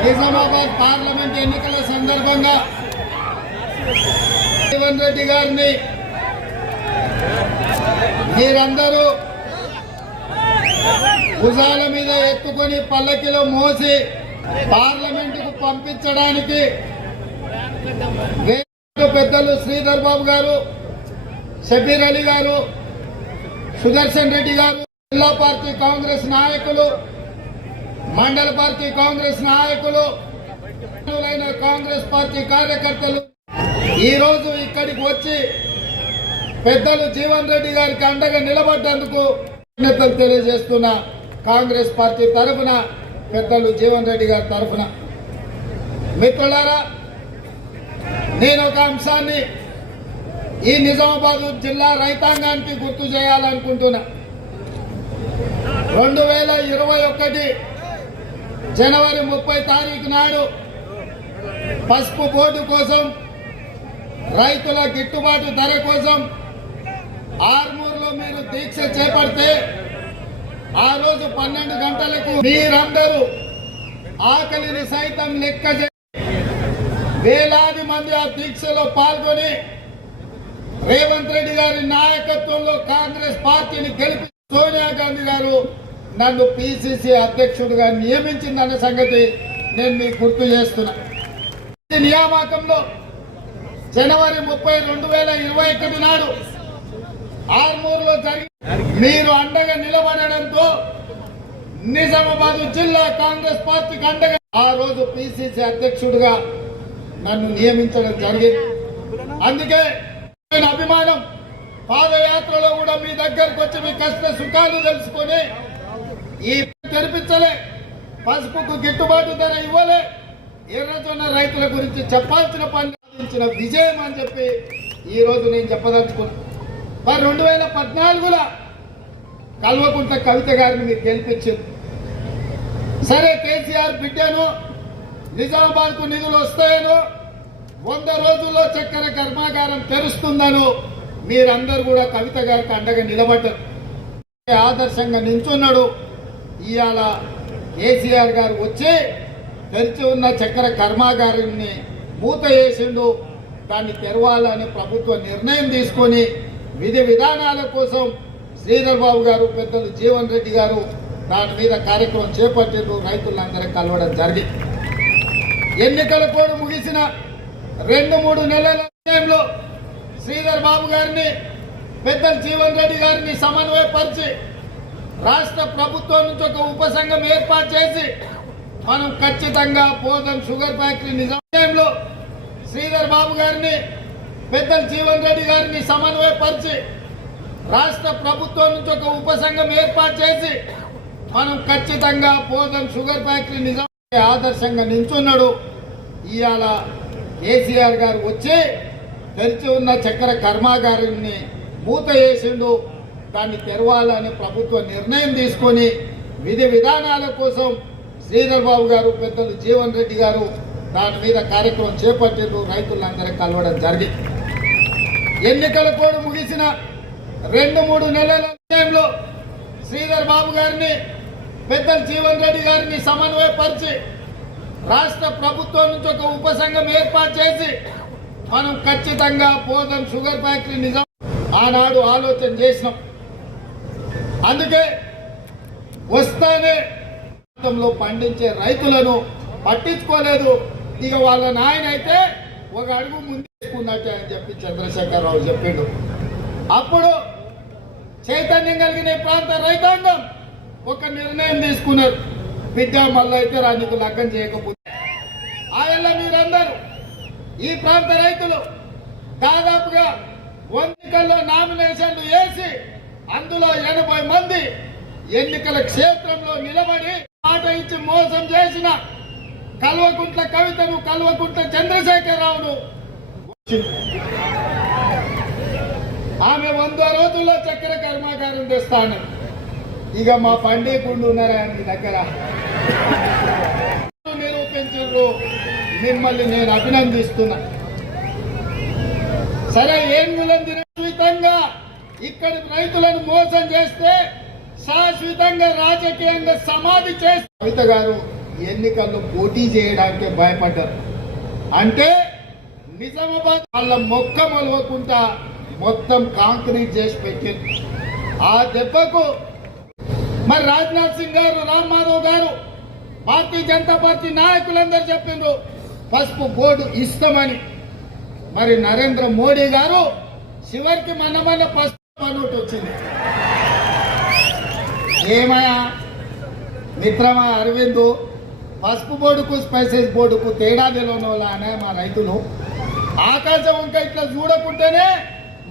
Nizamabad parliament ఎన్నికల సందర్భంగా జీవన్ రెడ్డి గారిని మీరందరూ భుజాల మీద ఎత్తుకొని పల్లకిలో మోసి పార్లమెంటుకు పంపించడానికి పెద్దలు శ్రీధర్ బాబు గారు షబీర్ అలీ గారు సుదర్శన్ రెడ్డి గారు జిల్లా పార్టీ కాంగ్రెస్ నాయకులు మండల పార్టీ కాంగ్రెస్ నాయకులు అయిన కాంగ్రెస్ పార్టీ కార్యకర్తలు ఈ రోజు ఇక్కడికి వచ్చి పెద్దలు జీవన్ రెడ్డి గారికి అండగా నిలబడ్డందుకు కృతజ్ఞతలు తెలియజేస్తున్న కాంగ్రెస్ పార్టీ తరఫున పెద్దలు జీవన్ రెడ్డి గారి తరఫున. మిత్రులారా నేను ఒక అంశాన్ని ఈ నిజామాబాద్ జిల్లా రైతాంగానికి గుర్తు చేయాలనుకుంటున్నా. రెండు వేల ఇరవై ఒకటి జనవరి ముప్పై తారీఖు నాడు పసుపు బోర్డు కోసం రైతుల గిట్టుబాటు ధర కోసం ఆర్మూర్లో మీరు దీక్ష చేపడితే ఆ రోజు పన్నెండు గంటలకు మీరందరూ ఆకలిని సైతం లెక్క వేలాది మంది ఆ దీక్షలో పాల్గొని రేవంత్ రెడ్డి గారి నాయకత్వంలో కాంగ్రెస్ పార్టీని గెలిపి సోనియా గాంధీ గారు నన్ను పిసిసి అధ్యక్షుడిగా నియమించిందన్న సంగతి నేను మీకు గుర్తు చేస్తున్నా. ఈ నియామకంలో జనవరి ముప్పై రెండు వేల ఇరవై ఒకటి నాడు ఆర్మూరులో జరిగి మీరు అండగా నిలబడడంతో నిజామాబాద్ జిల్లా కాంగ్రెస్ పార్టీకి అండగా ఆ రోజు పిసిసి అధ్యక్షుడిగా నన్ను నియమించడం జరిగింది. అందుకే అభిమానం పాదయాత్రలో కూడా మీ దగ్గరకు వచ్చి మీ కష్ట సుఖాలు తెలుసుకొని ఈ తెరిపించలే. పసుపుకు గిట్టుబాటు ధర ఇవ్వలే. ఎర్రజొన్న రైతుల గురించి చెప్పాల్సిన పని సాధించిన విజయం అని చెప్పి ఈ రోజు నేను చెప్పదలుచుకున్నాను మరి రెండు వేల పద్నాలుగులో కల్వకుంట కవిత గారిని మీరు గెలిపించింది. సరే కేసీఆర్ బిడ్డను నిజామాబాద్కు నిధులు వస్తాయను వంద రోజుల్లో చక్కెర కర్మాగారం తెరుస్తుందనో మీరందరూ కూడా కవిత గారికి అండగా నిలబడ్డారు. ఆదర్శంగా నించున్నాడు. ఇవాళ కేసీఆర్ గారు వచ్చి తెరిచి ఉన్న చక్కెర కర్మాగారాన్ని మూత వేసిండు. దాన్ని తెరవాలని ప్రభుత్వ నిర్ణయం తీసుకొని విధి విధానాల కోసం శ్రీధర్ బాబు గారు పెద్దలు జీవన్ రెడ్డి గారు దాని మీద కార్యక్రమం చేపట్టిండు రైతులందరూ కలవడం జరిగింది. ఎన్నికల కోడ్ ముగిసిన రెండు మూడు నెలల సమయంలో శ్రీధర్ బాబు గారిని పెద్దలు జీవన్ రెడ్డి గారిని సమన్వయపరిచి రాష్ట్ర ప్రభుత్వం నుంచి ఒక ఉపసంఘం ఏర్పాటు చేసి మనం ఖచ్చితంగా పోదం షుగర్ ఫ్యాక్టరీ నిజాంలో శ్రీధర్ బాబు గారిని పెద్దలు జీవన్ రెడ్డి గారిని సమన్వయపరిచి రాష్ట్ర ప్రభుత్వం నుంచి ఒక ఉపసంఘం ఏర్పాటు చేసి మనం ఖచ్చితంగా పోదం షుగర్ ఫ్యాక్టరీ నిజాం ఆదర్శంగా నించున్నాడు ఇవాళ కేసీఆర్ గారు వచ్చి తెరిచి ఉన్న చక్కెర కర్మాగారాన్ని మూత వేసిండు. దాన్ని తెరవాలని ప్రభుత్వ నిర్ణయం తీసుకొని విధి విధానాల కోసం శ్రీధర్ బాబు గారు పెద్దలు జీవన్ రెడ్డి గారు దాని మీద కార్యక్రమం చేపట్టిండ్రు రైతులందరూ కలవడం జరిగింది. ఎన్నికల కోడ్ ముగిసిన రెండు మూడు నెలల సమయంలో శ్రీధర్ బాబు గారిని పెద్దలు జీవన్ రెడ్డి గారిని సమన్వయపరిచి రాష్ట్ర ప్రభుత్వం నుంచి ఒక ఉపసంఘం ఏర్పాటు చేసి మనం ఖచ్చితంగా పోదం షుగర్ ఫ్యాక్టరీ నిజం ఆనాడు ఆలోచన చేసినాం. అందుకే వస్తానే ప్రాంతంలో పండించే రైతులను పట్టించుకోలేదు. ఇక వాళ్ళ నాయన అయితే ఒక అడుగు ముందేసుకున్నట్టే అని చెప్పి చంద్రశేఖరరావు చెప్పిండు. అప్పుడు చైతన్యం కలిగిన ప్రాంత రైతాంగం ఒక నిర్ణయం తీసుకున్నారు. బిడ్డ మళ్ళీ అయితే రాజుకు లగ్గం చేయకపోతే. ఆయన మీరందరూ ఈ ప్రాంత రైతులు దాదాపుగా ఎన్నికల్లో నామినేషన్లు వేసి అందులో ఎనభై మంది ఎన్నికల క్షేత్రంలో నిలబడి మాట ఇచ్చి మోసం చేసిన కల్వకుంట్ల కవితను కల్వకుంట్ల చంద్రశేఖరరావును ఆమె వంద రోజుల్లో చక్కెర కర్మాగారం తెస్తాను. ఇక మా పండితుడు ఉన్నారా మీ దగ్గర? నిరూపించారు మిమ్మల్ని నేను అభినందిస్తున్నా. సరే ఏం శాశ్వతంగా ఇక్కడి రైతులను మోసం చేస్తే శాశ్వతంగా రాజకీయంగా సమాధి చేసి కవిత గారు ఎన్నికల్లో పోటీ చేయడానికి భయపడ్డారు. అంటే నిజామాబాద్ వాళ్ళ మొక్క మొలవకుండా మొత్తం కాంక్రీట్ చేసి పెట్టింది. ఆ దెబ్బకు మరి రాజ్నాథ్ సింగ్ గారు రామ్ మాధవ్ గారు భారతీయ జనతా పార్టీ నాయకులందరూ చెప్పిండ్రు పసుపు బోర్డు ఇస్తామని. మరి నరేంద్ర మోడీ గారు చివరికి మన మన పసుపు నోటు వచ్చింది ఏమయ్యా? మిత్రమా అరవింద్ పసుపు బోర్డుకు స్పైసెస్ బోర్డుకు తేడా తెలియని అనే మా రైతులు. ఆకాశం ఇంకా ఇట్లా చూడకుంటేనే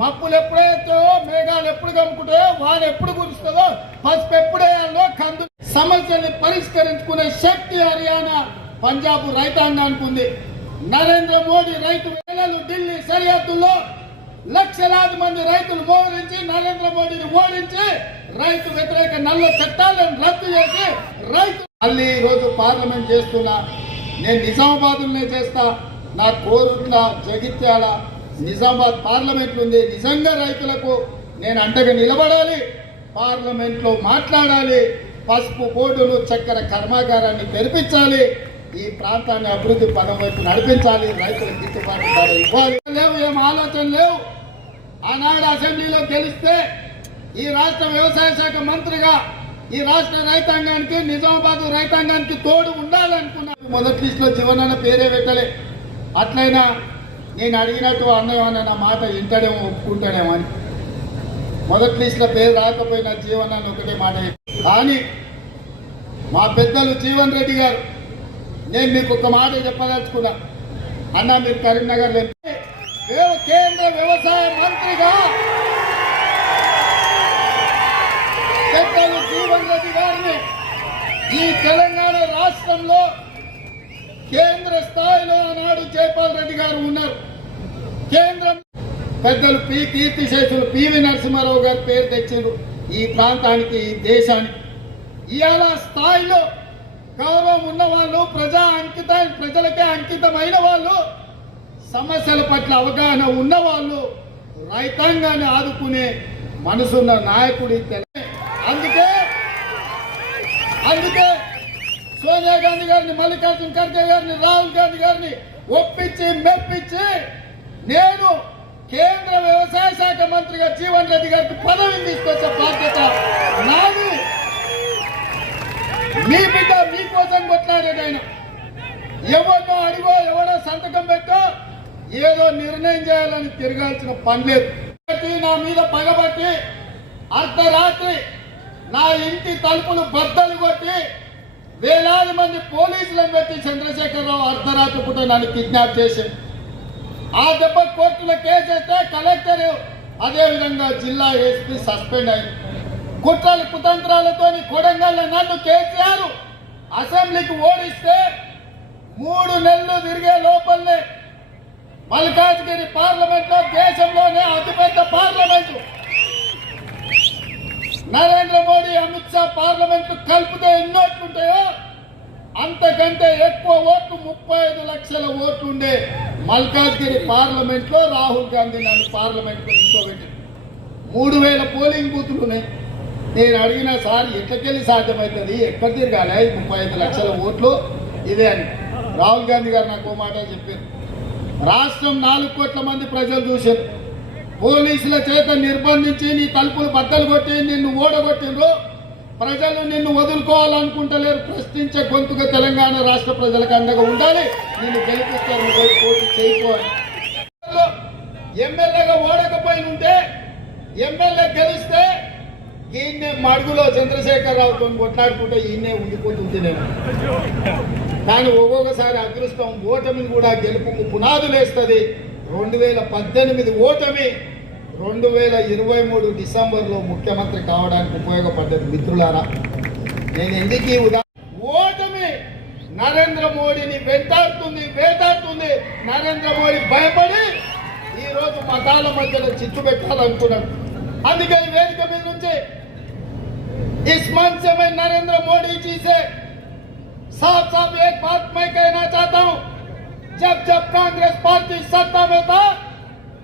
మప్పులు ఎప్పుడైతే మేఘాలు ఎప్పుడు కమ్ముకుంటాయో వాన ఎప్పుడు కురుస్తుందో పసుపు ఎప్పుడేయాలో కందు సమస్యల్ని పరిష్కరించుకునే శక్తి హర్యానా పంజాబ్ రైతాంగానికి ఉంది. నరేంద్ర మోడీ రైతు వేలలు ఢిల్లీ సరిహద్దుల్లో లక్షలాది మంది రైతులు మోహరించి నరేంద్ర మోడీని ఓడించి రైతు వ్యతిరేక నల్ల చట్టాలను రద్దు చేసి రైతు మళ్ళీ ఈరోజు పార్లమెంట్ చేస్తున్నా. నేను నిజామాబాద్లోనే చేస్తా. నా కోరుట్ల జగిత్యాల నిజామాబాద్ పార్లమెంట్ ఉంది. నిజంగా రైతులకు నేను అంటగా నిలబడాలి. పార్లమెంట్లో మాట్లాడాలి. పసుపు బోర్డులు చక్కెర కర్మాగారాన్ని తెరిపించాలి. ఈ ప్రాంతాన్ని అభివృద్ధి పదం వైపు నడిపించాలి రైతులకు గిట్టుబాటు ధర ఇవ్వాలి లేవు ఏం ఆలోచన లేవు. ఆనాడు అసెంబ్లీలో గెలిస్తే ఈ రాష్ట్ర వ్యవసాయ శాఖ మంత్రిగా ఈ రాష్ట్ర రైతాంగానికి నిజామాబాద్ రైతాంగానికి తోడు ఉండాలనుకున్నాను. మొదటి లిస్టులో జీవనాన్న పేరే పెట్టలే. అట్లయినా నేను అడిగినట్టు అన్నయ్య నా మాట వింటాడేమో ఒప్పుకుంటాడేమో అని. మొదటి లిస్టులో పేరు రాకపోయినా జీవనాన్ని ఒకటే మాట కానీ మా పెద్దలు జీవన్ రెడ్డి గారు నేను మీకు ఒక మాట చెప్పదలుచుకున్నా. అన్న మీరు కరీంనగర్ కేంద్ర వ్యవసాయ మంత్రిగా పెద్దలు జీవన్ రెడ్డి గారిని ఈ తెలంగాణ రాష్ట్రంలో కేంద్ర స్థాయిలో ఆనాడు జైపాల్ రెడ్డి గారు ఉన్నారు. కేంద్రం పెద్దలు పి కీర్తిశేషులు పివి నరసింహారావు గారు పేరు తెచ్చారు ఈ ప్రాంతానికి ఈ దేశానికి. ఇవాళ స్థాయిలో గౌరవం ఉన్న వాళ్ళు ప్రజా అంకిత ప్రజలకే అంకితమైన వాళ్ళు సమస్యల పట్ల అవగాహన ఉన్నవాళ్ళు రైతాంగాన్ని ఆదుకునే మనసున్న నాయకుడి అందుకే అందుకే సోనియా గాంధీ గారిని మల్లికార్జున ఖర్గే గారిని రాహుల్ గాంధీ గారిని ఒప్పించి మెప్పించి నేను కేంద్ర వ్యవసాయ శాఖ మంత్రిగా జీవన్ రెడ్డి గారికి పదవిని తీసుకొచ్చే బాధ్యత నాది. మీ బిడ్డ కోసం కొట్లాడాడు ఆయన. ఎవరినో అడిగో ఎవడో సంతకం పెట్టో ఏదో నిర్ణయం చేయాలని తిరగాల్సిన పని లేదు. నా మీద పగబట్టి అర్ధరాత్రి నా ఇంటి తలుపులు బద్దలు కొట్టి వేలాది మంది పోలీసులను పెట్టి చంద్రశేఖరరావు అర్ధరాత్రి పూట నన్ను కిడ్నాప్ చేశారు ఆ దెబ్బ కోర్టులో కేసు వేస్తే కలెక్టర్ అదేవిధంగా జిల్లా ఎస్పీ సస్పెండ్ అయింది కుట్రలు కుతంత్రాలతో కొడంగల్ నన్ను కేసీఆర్ అసెంబ్లీకి ఓడిస్తే మూడు నెలలు తిరిగే లోపలనే మల్కాజ్గిరి పార్లమెంట్లో దేశంలోనే అతిపెద్ద పార్లమెంట్. నరేంద్ర మోడీ అమిత్ షా పార్లమెంట్ కలిపితే ఎన్ని ఉంటాయో అంతకంటే ఎక్కువ ఓట్లు ముప్పై ఐదు లక్షల ఓట్లు ఉండే మల్కాజ్గిరి పార్లమెంట్లో రాహుల్ గాంధీ నన్ను పార్లమెంట్లో నిల్చోబెట్టి మూడు వేల పోలింగ్ బూతులు ఉన్నాయి నేను అడిగిన సార్ ఎక్కడికెళ్ళి సాధ్యమవుతుంది? ఎక్కడ తిరగాలి? ముప్పై ఐదు లక్షల ఓట్లు ఇదే అని. రాహుల్ గాంధీ గారు నాకు ఓ మాట చెప్పారు. రాష్ట్రం నాలుగు కోట్ల మంది ప్రజలు చూశారు. పోలీసుల చేత నిర్బంధించి నీ తలుపులు బద్దలు కొట్టి నిన్ను ఓడగొట్టిండ్రు. ప్రజలు నిన్ను వదులుకోవాలనుకుంటలేరు. ప్రశ్నించే గొంతుగా తెలంగాణ రాష్ట్ర ప్రజలకు అండగా ఉండాలి. నిన్ను గెలిపిస్తాను పోటీ చేయకో ఎమ్మెల్యేగా ఓడకపోయి ఉంటే ఎమ్మెల్యే గెలిస్తే ఈయన్నే మడుగులో చంద్రశేఖరరావుతో కొట్లాడుకుంటే ఈయనే ఉండిపోతుంది నేను కానీ ఒక్కొక్కసారి అదృష్టం ఓటమిని కూడా గెలుపుకు పునాదులేస్తుంది. రెండు వేల పద్దెనిమిది ఓటమి రెండు వేల ఇరవై మూడు డిసెంబర్లో ముఖ్యమంత్రి కావడానికి ఉపయోగపడ్డది మిత్రులారా. నేను ఎందుకు ఉదా ఓటమి నరేంద్ర మోడీని వెంటాడుతుంది వేటాడుతుంది. నరేంద్ర మోడీ భయపడి ఈరోజు మతాల మధ్యలో చిచ్చు పెట్టాలనుకున్నాడు. అందుకే ఈ వేదిక మీద నుంచి इस मंच से मैं नरेंद्र मोदी जी से साफ साफ एक बात मैं कहना चाहता हूं जब जब कांग्रेस पार्टी सत्ता में था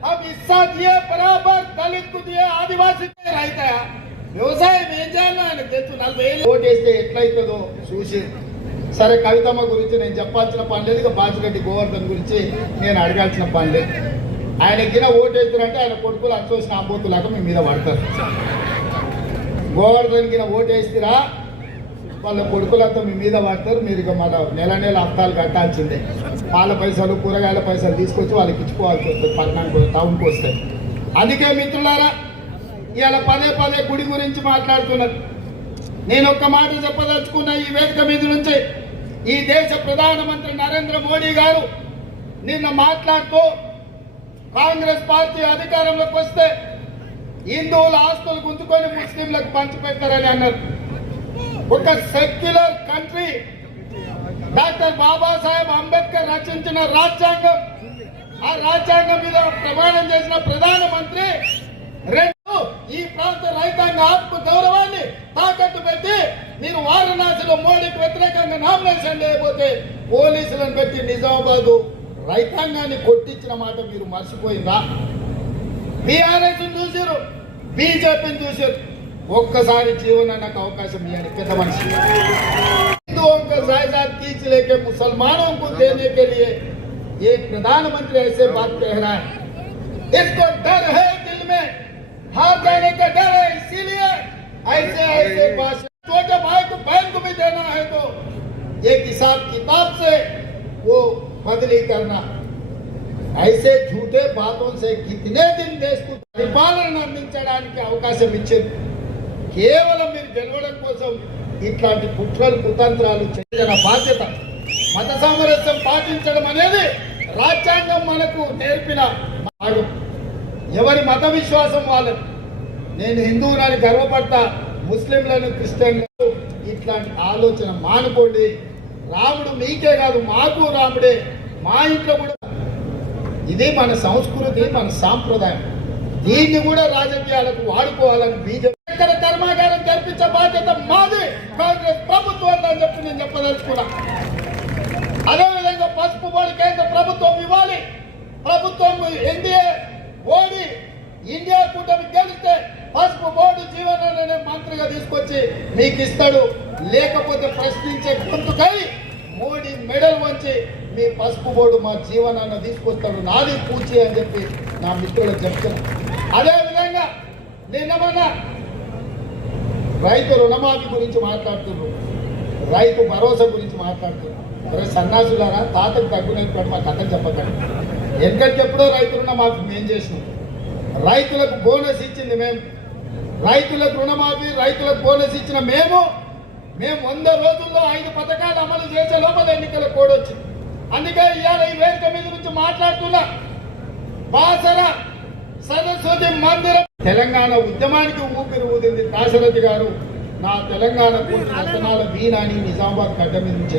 अब हिस्सा दिए बराबर दलित को दिए ఆదివాసీ రైతయా వ్యవసాయం ఏం చేయాలో ఆయనకు తెలుసు నలభై ఏళ్ళు ఓటేస్తే ఎట్లయితుందో చూసి సరే కవితమ్మ గురించి నేను చెప్పాల్సిన పని లేదు ఇక బాచిరెడ్డి గోవర్ధన్ గురించి నేను అడగాల్సిన పని లేదు ఆయన గిన ఓటు ఆయన కొడుకులు అచ్చోసిన ఆంబోతులాగా మీ మీద పడతారు. గోవర్ధన్ గిన ఓటు వాళ్ళ కొడుకులంతా మీ మీద పడతారు. మీరు ఇక మన నెల నెల అర్థాలు కట్టాల్సిందే. పాల పైసలు కూరగాయల పైసలు తీసుకొచ్చి వాళ్ళకి ఇచ్చుకోవాల్సి వస్తుంది. పట్టణానికి టౌన్కి వస్తాయి అందుకే మిత్రులారా ఇవాళ పదే పదే గుడి గురించి మాట్లాడుతున్నారు. నేను ఒక్క మాట చెప్పదలుచుకున్న ఈ వేదిక మీద నుంచి. ఈ దేశ ప్రధానమంత్రి నరేంద్ర మోడీ గారు నిన్న మాట్లాడుతూ కాంగ్రెస్ పార్టీ అధికారంలోకి వస్తే హిందువుల ఆస్తులు గుంజుకొని ముస్లింలకు పంచిపెట్టారని అన్నారు. ఒక secular country doctor Babasaheb Ambedkar రచించిన రాజ్యాంగం. ఆ రాజ్యాంగం మీద ప్రమాణం చేసిన ప్రధానమంత్రి రెండు ఈ ప్రాంత రైతాంగ ఆత్మ గౌరవాన్ని తాకట్టు పెట్టి మీరు వారణాసిలో మోడీకి వ్యతిరేకంగా నామినేషన్ లేకపోతే పోలీసులను పెట్టి నిజామాబాద్ రైతాంగాన్ని కొట్టించిన మాట మీరు మర్చిపోయిందా బీఆర్ఎస్ చూసారు బీజేపీని చూసారు ఒక్కసారి జీవనానికి అవకాశం ఇవ్వండి పెద్ద మనిషి हिंदुओं का जायदाद खींच लेके मुसलमानों को देने के लिए ये प्रधानमंत्री ऐसे बात कह रहा है इसको डर है दिल में हार जाने का डर है इसीलिए ऐसे ऐसे भाषण छोटे भाई को बहन को भी देना है तो एक हिसाब किताब से वो बदली करना ऐसे झूठे बातों से कितने दिन देश को పరిపాలన అందించడానికి అవకాశం ఇచ్చింది కేవలం మీరు గెలవడం కోసం ఇట్లాంటి కుట్రలు కుతంత్రాలు చేయగల బాధ్యత మత సామరస్యం పాటించడం అనేది రాజ్యాంగం మనకు నేర్పిన మార్గం ఎవరి మత విశ్వాసం వాళ్ళది నేను హిందువులని గర్వపడతా ముస్లింలను క్రిస్టియన్లను ఇట్లాంటి ఆలోచన మానుకోండి రాముడు మీకే కాదు మాకు రాముడే మా ఇంట్లో కూడా ఇది మన సంస్కృతి మన సాంప్రదాయం. దీన్ని కూడా రాజకీయాలకు వాడుకోవాలని బీజేపీ కర్మాగారం జరిపించే బాధ్యత మాది? కాంగ్రెస్ ప్రభుత్వం అని చెప్పి నేను చెప్పదలుచుకున్నా. అదేవిధంగా పసుపు బోర్డు కేంద్ర ప్రభుత్వం ఇవ్వాలి. ప్రభుత్వం ఎన్డీఏ ఓడి ఇండియా కూటమి గెలిస్తే పసుపు బోర్డు జీవన మంత్రిగా తీసుకొచ్చి మీకు ఇస్తాడు. లేకపోతే ప్రశ్నించే గొంతుకై మోడీ మెడల్ వంచి మీ పసుపు బోర్డు మా జీవనాన్ని తీసుకొస్తాడు నాది పూచి అని చెప్పి నా మిత్రులకు చెప్తున్నా. అదే విధంగా నిన్న మొన్న రైతు రుణమాఫీ గురించి మాట్లాడుతున్నారు రైతు భరోసా గురించి మాట్లాడుతున్నారు. అరే సన్నాసులారా తాతకు తగ్గునప్పుడు మా కథ చెప్పకండి. ఎందుకంటే ఎప్పుడో రైతు రుణమాఫీ మేము చేసినాం. రైతులకు బోనస్ ఇచ్చింది మేము రైతులకు రుణమాఫీ రైతులకు బోనస్ ఇచ్చిన మేము మేము వంద రోజుల్లో ఐదు పథకాలు అమలు చేసే లోపల ఎన్నికల కోడ్ వచ్చింది. అందుకే ఇవాళ ఈ వేదిక మీద నుంచి మాట్లాడుతున్నా. బాసర సరస్వతి మందిరం. తెలంగాణ ఉద్యమానికి ఊపిరి ఊదింది దాశరథి గారు. నా తెలంగాణ రతనాల వీణాని నిజామాబాద్ గడ్డ మీద నుంచి